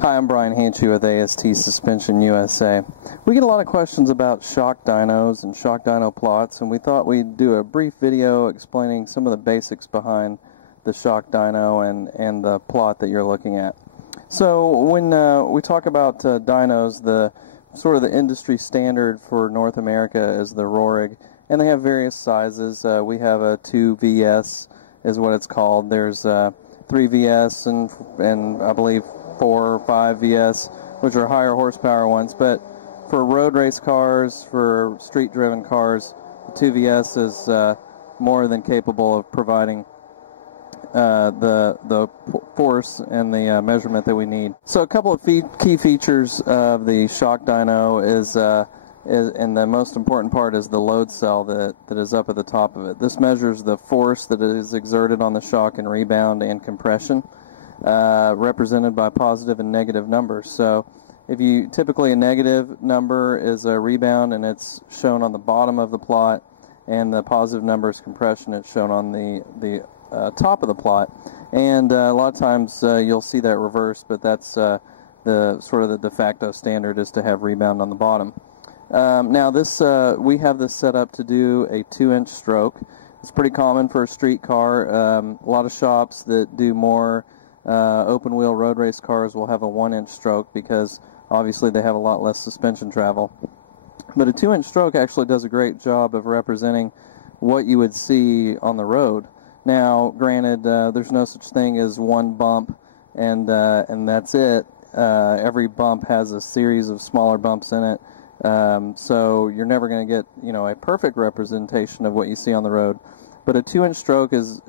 Hi, I'm Brian Hanchy with AST Suspension USA. We get a lot of questions about shock dynos and shock dyno plots, and we thought we'd do a brief video explaining some of the basics behind the shock dyno and the plot that you're looking at. So when we talk about dynos, the sort of the industry standard for North America is the Rohrig, and they have various sizes. We have a 2VS is what it's called. There's 3VS and I believe 4 or 5 VS, which are higher horsepower ones. But for road race cars, for street driven cars, the 2VS is more than capable of providing the force and the measurement that we need. So a couple of key features of the shock dyno is and the most important part is the load cell that is up at the top of it. This measures the force that is exerted on the shock and rebound and compression, represented by positive and negative numbers. So if you typically a negative number is a rebound and it's shown on the bottom of the plot, and the positive number is compression, it's shown on the top of the plot. And a lot of times you'll see that reversed, but that's the sort of the de facto standard is to have rebound on the bottom. Now this we have this set up to do a 2-inch stroke. It's pretty common for a street car. A lot of shops that do more open wheel road race cars will have a 1-inch stroke because obviously they have a lot less suspension travel. But a 2-inch stroke actually does a great job of representing what you would see on the road. Now, granted, there's no such thing as one bump and that's it. Every bump has a series of smaller bumps in it. So you're never going to get, a perfect representation of what you see on the road. But a 2-inch stroke is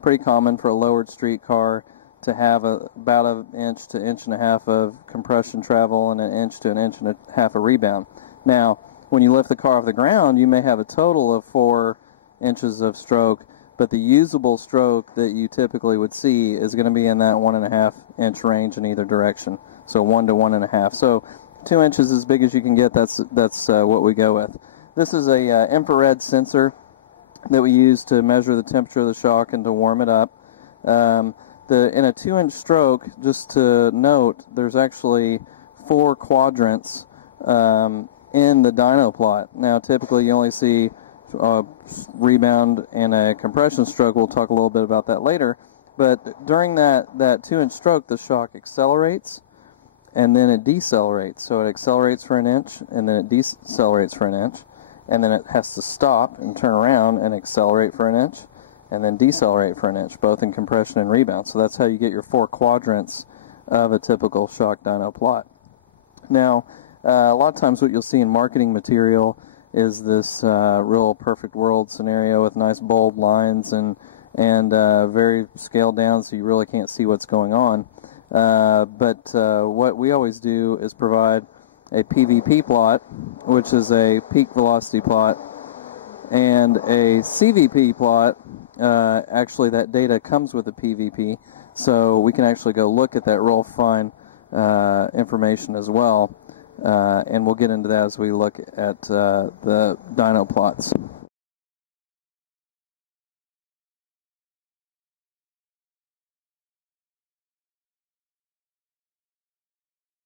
pretty common for a lowered street car to have about an inch to inch and a half of compression travel and an inch to an inch and a half of rebound. Now, when you lift the car off the ground, you may have a total of 4 inches of stroke, but the usable stroke that you typically would see is going to be in that 1.5 inch range in either direction. So 1 to 1.5. So 2 inches as big as you can get. That's what we go with. This is a infrared sensor that we use to measure the temperature of the shock and to warm it up. In a 2-inch stroke, just to note, there's actually 4 quadrants in the dyno plot. Now, typically you only see rebound and a compression stroke. We'll talk a little bit about that later. But during that 2-inch stroke, the shock accelerates and then it decelerates. So it accelerates for an inch and then it decelerates for an inch. And then it has to stop and turn around and accelerate for an inch and then decelerate for an inch, both in compression and rebound. So that's how you get your 4 quadrants of a typical shock dyno plot. Now, a lot of times what you'll see in marketing material is this real perfect world scenario with nice bold lines and very scaled down so you really can't see what's going on. But what we always do is provide a PVP plot, which is a peak velocity plot, and a CVP plot. Actually, that data comes with a PVP, so we can actually go look at that real fine information as well, and we'll get into that as we look at the dyno plots.